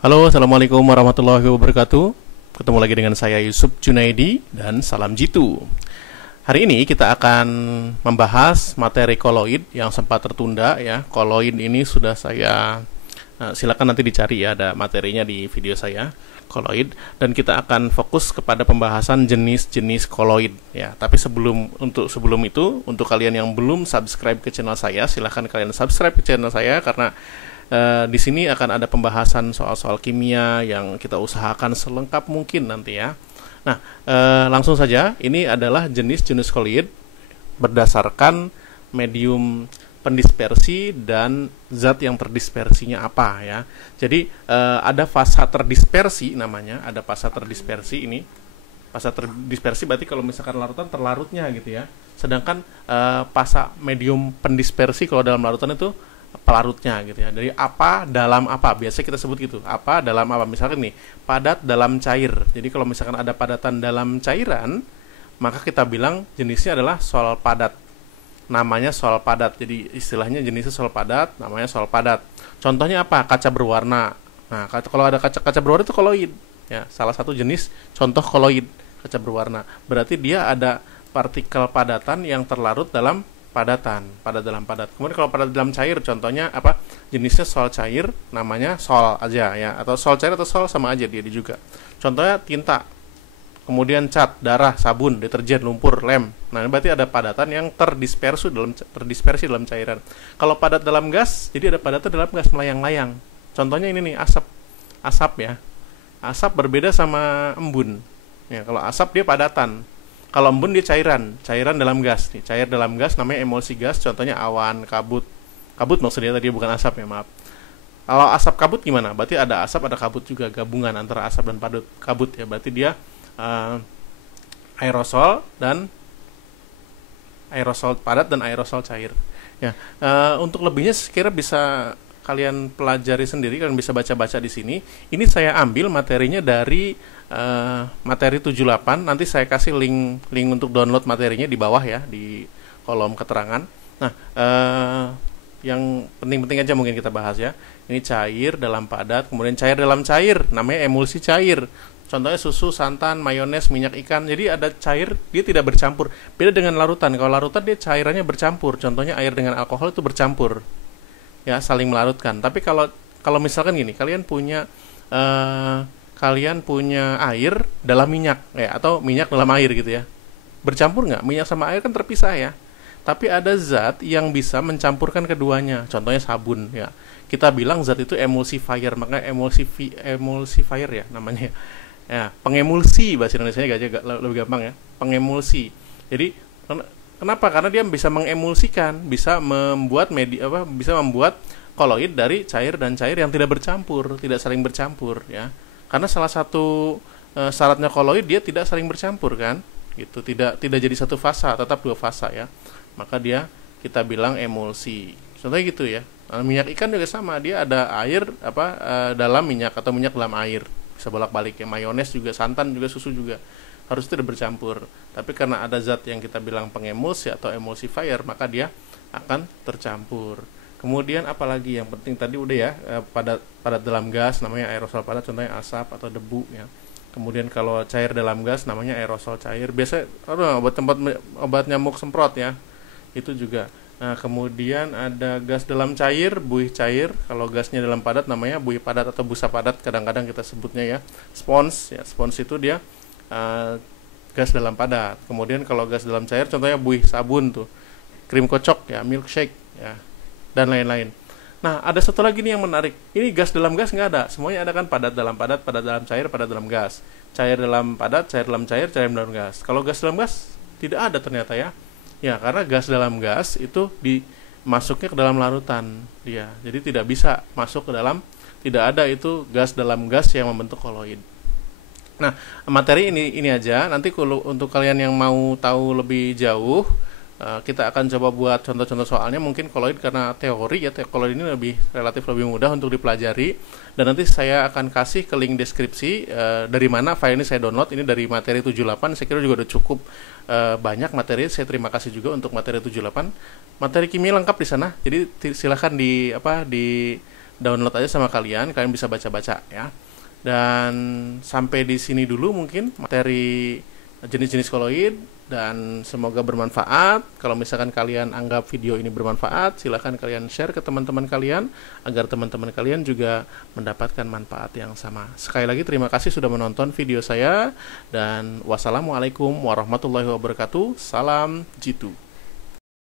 Halo, assalamualaikum warahmatullahi wabarakatuh. Ketemu lagi dengan saya Yusuf Junaidi dan salam jitu. Hari ini kita akan membahas materi koloid yang sempat tertunda ya. Koloid ini sudah saya silakan nanti dicari ya, ada materinya di video saya koloid, dan kita akan fokus kepada pembahasan jenis-jenis koloid ya. Tapi sebelum itu, untuk kalian yang belum subscribe ke channel saya, silahkan kalian subscribe ke channel saya karena di sini akan ada pembahasan soal-soal kimia yang kita usahakan selengkap mungkin nanti ya. Nah, langsung saja, ini adalah jenis-jenis koloid berdasarkan medium pendispersi dan zat yang terdispersinya apa ya. Jadi ada fasa terdispersi namanya, ada fasa terdispersi ini. Fasa terdispersi berarti kalau misalkan larutan terlarutnya gitu ya. Sedangkan fasa medium pendispersi kalau dalam larutan itu pelarutnya gitu ya. Dari apa dalam apa, biasanya kita sebut gitu, apa dalam apa. Misalkan nih, padat dalam cair. Jadi kalau misalkan ada padatan dalam cairan, maka kita bilang jenisnya adalah sol padat, namanya sol padat. Jadi istilahnya jenisnya sol padat, namanya sol padat. Contohnya apa? Kaca berwarna. Nah, kalau ada kaca berwarna itu koloid ya, salah satu jenis contoh koloid, kaca berwarna. Berarti dia ada partikel padatan yang terlarut dalam padat dalam padat. Kemudian kalau padat dalam cair, contohnya apa? Jenisnya sol cair, namanya sol aja ya, atau sol cair atau sol sama aja dia juga. Contohnya tinta, kemudian cat, darah, sabun, deterjen, lumpur, lem. Nah, ini berarti ada padatan yang terdispersi dalam cairan. Kalau padat dalam gas, jadi ada padatan dalam gas melayang-layang. Contohnya ini nih, asap ya. Asap berbeda sama embun. Ya, kalau asap dia padatan. Kalau embun dia cairan dalam gas nih. Cair dalam gas namanya emulsi gas, contohnya awan, kabut. Kabut maksudnya tadi, bukan asap ya, maaf. Kalau asap kabut gimana? Berarti ada asap, ada kabut juga, gabungan antara asap dan kabut ya. Berarti dia aerosol padat dan aerosol cair. Ya, untuk lebihnya sekira bisa kalian pelajari sendiri, kalian bisa baca-baca di sini. Ini saya ambil materinya dari materi 78. Nanti saya kasih link untuk download materinya di bawah ya, di kolom keterangan. Nah, yang penting-penting aja mungkin kita bahas ya. Ini cair dalam padat, kemudian cair dalam cair, namanya emulsi cair. Contohnya susu, santan, mayones, minyak ikan. Jadi ada cair, dia tidak bercampur. Beda dengan larutan. Kalau larutan dia cairannya bercampur. Contohnya air dengan alkohol itu bercampur. Ya, saling melarutkan. Tapi kalau misalkan gini, kalian punya air dalam minyak ya, atau minyak dalam air gitu ya, bercampur nggak? Minyak sama air kan terpisah ya, tapi ada zat yang bisa mencampurkan keduanya, contohnya sabun ya. Kita bilang zat itu emulsifier, maka emulsifier ya namanya ya, pengemulsi bahasa Indonesia agak lebih gampang ya, pengemulsi. Jadi kenapa? Karena dia bisa mengemulsikan, bisa membuat bisa membuat koloid dari cair dan cair yang tidak bercampur, tidak saling bercampur ya. Karena salah satu syaratnya koloid dia tidak saling bercampur kan, gitu. Tidak jadi satu fasa, tetap dua fasa ya. Maka kita bilang emulsi. Contohnya gitu ya. Minyak ikan juga sama, dia ada air dalam minyak atau minyak dalam air. Bisa bolak-balik ya. Mayones juga, santan juga, susu juga. Harus tidak bercampur. Tapi karena ada zat yang kita bilang pengemulsi atau emulsifier, maka dia akan tercampur. Kemudian apalagi yang penting tadi udah ya, padat dalam gas namanya aerosol padat, contohnya asap atau debu ya. Kemudian kalau cair dalam gas namanya aerosol cair. Biasa obat nyamuk semprot ya. Itu juga. Nah, kemudian ada gas dalam cair, buih cair. Kalau gasnya dalam padat namanya buih padat atau busa padat, kadang-kadang kita sebutnya ya. Spons ya, spons itu dia gas dalam padat. Kemudian kalau gas dalam cair contohnya buih sabun tuh, krim kocok ya, milkshake ya, dan lain-lain. Nah, ada satu lagi nih yang menarik. Ini gas dalam gas nggak ada. Semuanya ada kan, padat dalam padat, padat dalam cair, padat dalam gas. Cair dalam padat, cair dalam cair, cair dalam gas. Kalau gas dalam gas tidak ada ternyata ya. Ya, karena gas dalam gas itu masuknya ke dalam larutan dia. Jadi tidak bisa masuk ke dalam, tidak ada itu gas dalam gas yang membentuk koloid. Nah, materi ini aja. Nanti kalau untuk kalian yang mau tahu lebih jauh, kita akan coba buat contoh-contoh soalnya. Mungkin koloid karena teori ya, koloid ini relatif lebih mudah untuk dipelajari. Dan nanti saya akan kasih ke link deskripsi dari mana file ini saya download. Ini dari materi 78. Saya kira juga udah cukup banyak materi. Saya terima kasih juga untuk materi 78. Materi kimia lengkap di sana. Jadi silahkan download aja sama kalian bisa baca-baca ya. Dan sampai di sini dulu mungkin materi jenis-jenis koloid, dan semoga bermanfaat. Kalau misalkan kalian anggap video ini bermanfaat, silahkan kalian share ke teman-teman kalian agar teman-teman kalian juga mendapatkan manfaat yang sama. Sekali lagi terima kasih sudah menonton video saya, dan wassalamualaikum warahmatullahi wabarakatuh. Salam jitu.